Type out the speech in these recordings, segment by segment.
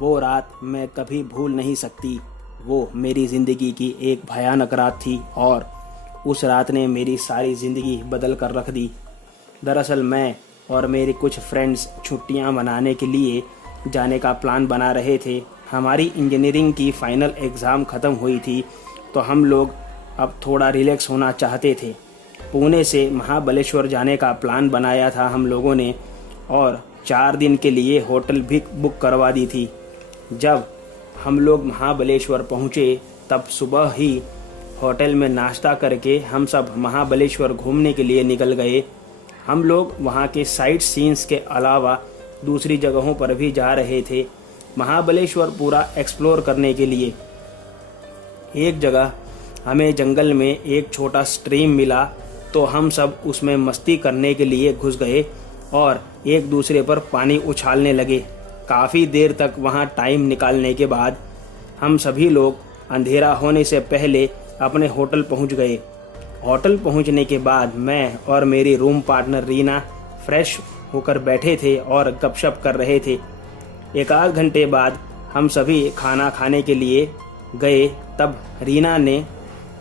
वो रात मैं कभी भूल नहीं सकती। वो मेरी ज़िंदगी की एक भयानक रात थी और उस रात ने मेरी सारी ज़िंदगी बदल कर रख दी। दरअसल मैं और मेरे कुछ फ्रेंड्स छुट्टियां मनाने के लिए जाने का प्लान बना रहे थे। हमारी इंजीनियरिंग की फ़ाइनल एग्ज़ाम ख़त्म हुई थी तो हम लोग अब थोड़ा रिलैक्स होना चाहते थे। पुणे से महाबलेश्वर जाने का प्लान बनाया था हम लोगों ने और 4 दिन के लिए होटल भी बुक करवा दी थी। जब हम लोग महाबलेश्वर पहुँचे तब सुबह ही होटल में नाश्ता करके हम सब महाबलेश्वर घूमने के लिए निकल गए। हम लोग वहाँ के साइट सीन्स के अलावा दूसरी जगहों पर भी जा रहे थे महाबलेश्वर पूरा एक्सप्लोर करने के लिए। एक जगह हमें जंगल में एक छोटा स्ट्रीम मिला तो हम सब उसमें मस्ती करने के लिए घुस गए और एक दूसरे पर पानी उछालने लगे। काफ़ी देर तक वहाँ टाइम निकालने के बाद हम सभी लोग अंधेरा होने से पहले अपने होटल पहुँच गए। होटल पहुँचने के बाद मैं और मेरी रूम पार्टनर रीना फ्रेश होकर बैठे थे और गपशप कर रहे थे। एक आध घंटे बाद हम सभी खाना खाने के लिए गए। तब रीना ने,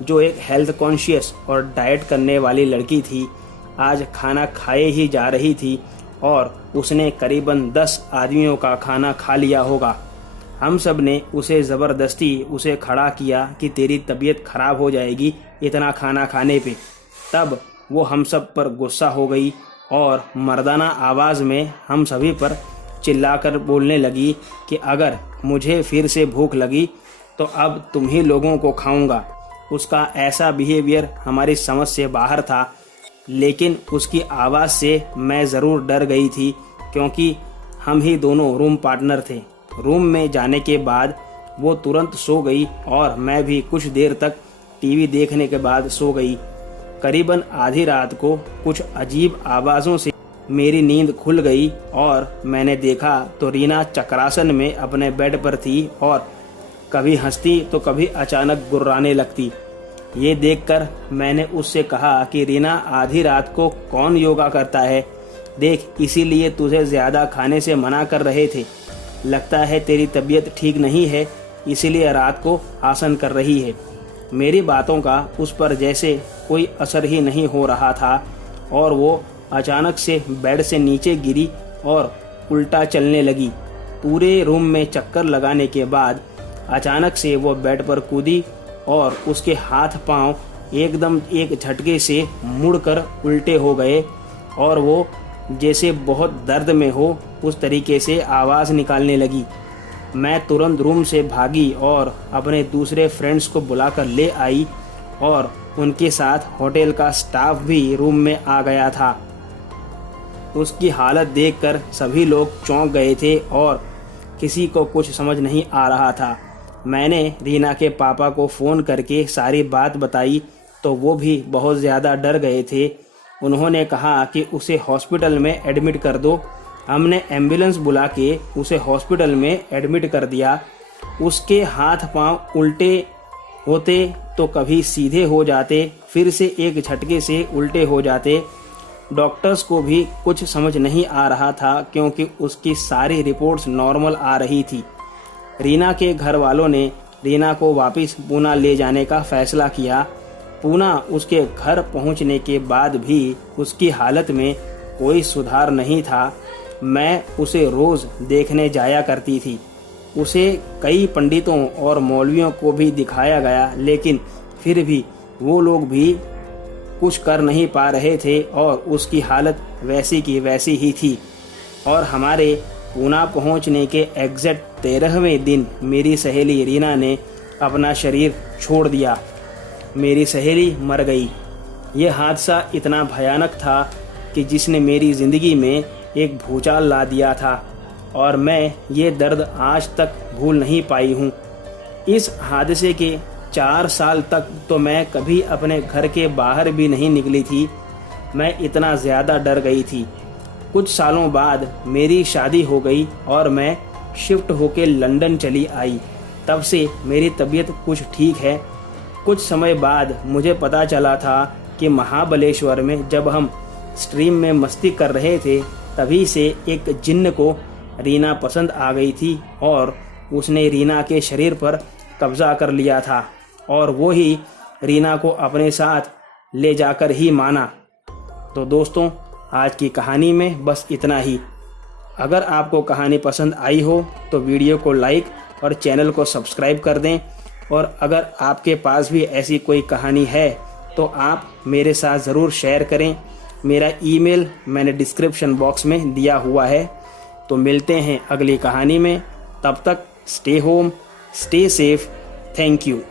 जो एक हेल्थ कॉन्शियस और डाइट करने वाली लड़की थी, आज खाना खाए ही जा रही थी और उसने करीबन 10 आदमियों का खाना खा लिया होगा। हम सब ने उसे ज़बरदस्ती उसे खड़ा किया कि तेरी तबीयत खराब हो जाएगी इतना खाना खाने पे। तब वो हम सब पर गुस्सा हो गई और मर्दाना आवाज़ में हम सभी पर चिल्लाकर बोलने लगी कि अगर मुझे फिर से भूख लगी तो अब तुम ही लोगों को खाऊंगा। उसका ऐसा बिहेवियर हमारी समझ से बाहर था, लेकिन उसकी आवाज़ से मैं ज़रूर डर गई थी क्योंकि हम ही दोनों रूम पार्टनर थे। रूम में जाने के बाद वो तुरंत सो गई और मैं भी कुछ देर तक टीवी देखने के बाद सो गई। करीबन आधी रात को कुछ अजीब आवाज़ों से मेरी नींद खुल गई और मैंने देखा तो रीना चक्रासन में अपने बेड पर थी और कभी हंसती तो कभी अचानक गुर्राने लगती। ये देखकर मैंने उससे कहा कि रीना, आधी रात को कौन योगा करता है? देख, इसीलिए तुझे ज़्यादा खाने से मना कर रहे थे। लगता है तेरी तबीयत ठीक नहीं है, इसीलिए रात को आसन कर रही है। मेरी बातों का उस पर जैसे कोई असर ही नहीं हो रहा था और वो अचानक से बेड से नीचे गिरी और उल्टा चलने लगी। पूरे रूम में चक्कर लगाने के बाद अचानक से वो बेड पर कूदी और उसके हाथ पांव एकदम एक झटके से मुड़कर उल्टे हो गए और वो जैसे बहुत दर्द में हो उस तरीके से आवाज़ निकालने लगी। मैं तुरंत रूम से भागी और अपने दूसरे फ्रेंड्स को बुलाकर ले आई और उनके साथ होटल का स्टाफ भी रूम में आ गया था। उसकी हालत देखकर सभी लोग चौंक गए थे और किसी को कुछ समझ नहीं आ रहा था। मैंने रीना के पापा को फ़ोन करके सारी बात बताई तो वो भी बहुत ज़्यादा डर गए थे। उन्होंने कहा कि उसे हॉस्पिटल में एडमिट कर दो। हमने एम्बुलेंस बुला के उसे हॉस्पिटल में एडमिट कर दिया। उसके हाथ पांव उल्टे होते तो कभी सीधे हो जाते, फिर से एक झटके से उल्टे हो जाते। डॉक्टर्स को भी कुछ समझ नहीं आ रहा था क्योंकि उसकी सारी रिपोर्ट्स नॉर्मल आ रही थी। रीना के घर वालों ने रीना को वापस पूना ले जाने का फैसला किया। पूना उसके घर पहुंचने के बाद भी उसकी हालत में कोई सुधार नहीं था। मैं उसे रोज़ देखने जाया करती थी। उसे कई पंडितों और मौलवियों को भी दिखाया गया, लेकिन फिर भी वो लोग भी कुछ कर नहीं पा रहे थे और उसकी हालत वैसी की वैसी ही थी। और हमारे पूना पहुंचने के एग्जैक्ट 13वें दिन मेरी सहेली रीना ने अपना शरीर छोड़ दिया। मेरी सहेली मर गई। ये हादसा इतना भयानक था कि जिसने मेरी ज़िंदगी में एक भूचाल ला दिया था और मैं ये दर्द आज तक भूल नहीं पाई हूँ। इस हादसे के 4 साल तक तो मैं कभी अपने घर के बाहर भी नहीं निकली थी। मैं इतना ज़्यादा डर गई थी। कुछ सालों बाद मेरी शादी हो गई और मैं शिफ्ट होकर लंदन चली आई। तब से मेरी तबीयत कुछ ठीक है। कुछ समय बाद मुझे पता चला था कि महाबलेश्वर में जब हम स्ट्रीम में मस्ती कर रहे थे तभी से एक जिन्न को रीना पसंद आ गई थी और उसने रीना के शरीर पर कब्जा कर लिया था और वो ही रीना को अपने साथ ले जाकर ही माना। तो दोस्तों, आज की कहानी में बस इतना ही। अगर आपको कहानी पसंद आई हो तो वीडियो को लाइक और चैनल को सब्सक्राइब कर दें। और अगर आपके पास भी ऐसी कोई कहानी है तो आप मेरे साथ ज़रूर शेयर करें। मेरा ईमेल मैंने डिस्क्रिप्शन बॉक्स में दिया हुआ है। तो मिलते हैं अगली कहानी में। तब तक stay home, stay safe. Thank you.